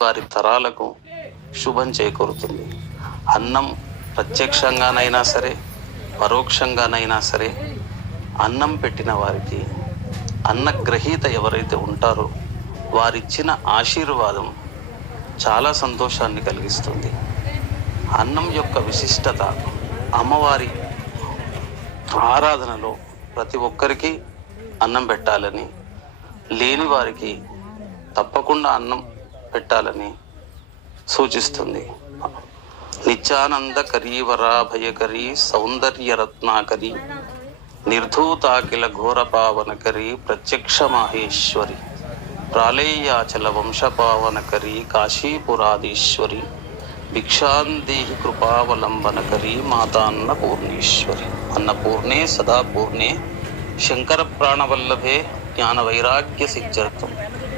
వారి తరాలకు శుభం చేకూరుతుంది. అన్నం ప్రత్యక్షంగానైనా సరే పరోక్షంగానైనా సరే అన్నం పెట్టిన వారికి అన్నగ్రహీత ఎవరైతే ఉంటారో వారిచ్చిన ఆశీర్వాదం చాలా సంతోషాన్ని కలిగిస్తుంది. అన్నం యొక్క విశిష్టత అమ్మవారి ఆరాధనలో ప్రతి ఒక్కరికి అన్నం పెట్టాలని లేని వారికి తప్పకుండా అన్నం పెట్టాలని సూచిస్తుంది. నిత్యానంద కరీవరాభయకరి సౌందర్య రత్నాకరి నిర్ధూతాకిల ఘోర పావనకరి ప్రత్యక్ష మాహేశ్వరి ప్రాళేయాచల వంశపావనకరి కాశీపురాధీశ్వరి భిక్షాందేహి కృపావలంబనకరి మాతాన్నపూర్ణేశ్వరి అన్నపూర్ణే సదాపూర్ణే శంకర ప్రాణవల్లభే జ్ఞాన వైరాగ్య సిద్ధ్యర్థం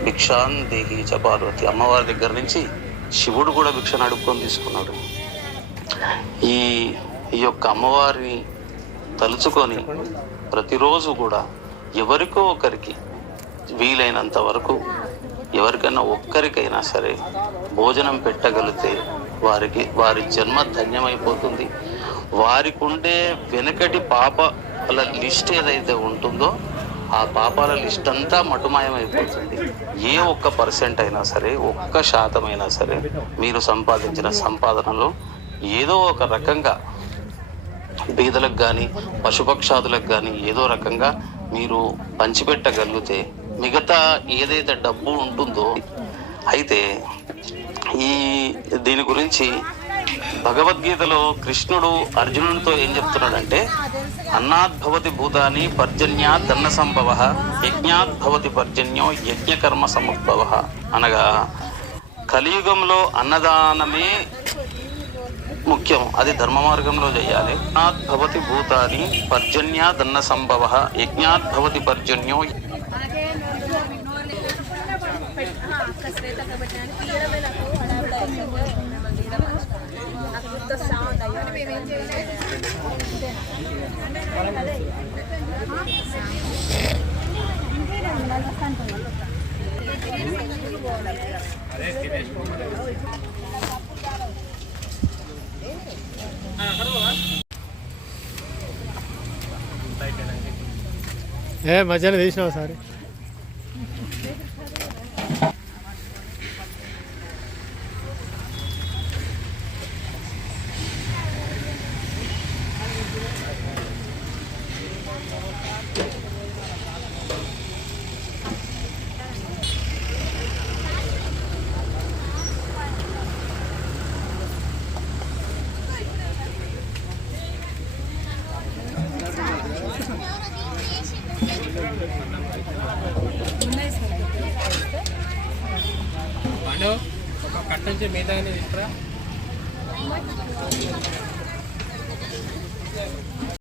భిక్షాందేహి చ పార్వతి. అమ్మవారి దగ్గర నుంచి శివుడు కూడా భిక్షను అడుక్కొని తీసుకున్నాడు. ఈ ఈ యొక్క అమ్మవారిని తలుచుకొని ప్రతిరోజు కూడా ఎవరికో ఒకరికి వీలైనంత వరకు ఎవరికైనా ఒక్కరికైనా సరే భోజనం పెట్టగలిగితే వారికి వారి జన్మ ధన్యమైపోతుంది. వారికి ఉండే వెనకటి పాపాల లిస్ట్ ఏదైతే ఉంటుందో ఆ పాపాల లిస్ట్ అంతా మటుమాయమైపోతుంది. ఏ ఒక్క పర్సెంట్ అయినా సరే ఒక్క శాతం అయినా సరే మీరు సంపాదించిన సంపాదనలో ఏదో ఒక రకంగా బీదలకు కానీ పశుపక్షాదులకు కానీ ఏదో రకంగా మీరు పంచిపెట్టగలిగితే మిగతా ఏదైతే డబ్బు ఉంటుందో అయితే ఈ దీని గురించి భగవద్గీతలో కృష్ణుడు అర్జునుడితో ఏం చెప్తున్నాడంటే అన్నాద్భవతి భూతాని పర్జన్యాత్ అన్న సంభవ యజ్ఞాద్భవతి పర్జన్యో యజ్ఞకర్మ సముద్భవ అనగా కలియుగంలో అన్నదానమే ముఖ్యం అది ధర్మ మార్గంలో చేయాలి. యజ్ఞాత్ భవతి భూతాని పర్జన్యాదన్న సంభవ యజ్ఞాత్ భవతి పర్జన్యో ఏ మధ్యాహ్నం తీసినావు సార్? పండు ఒక కట్ట నుంచి మిగతా తీసుకురా.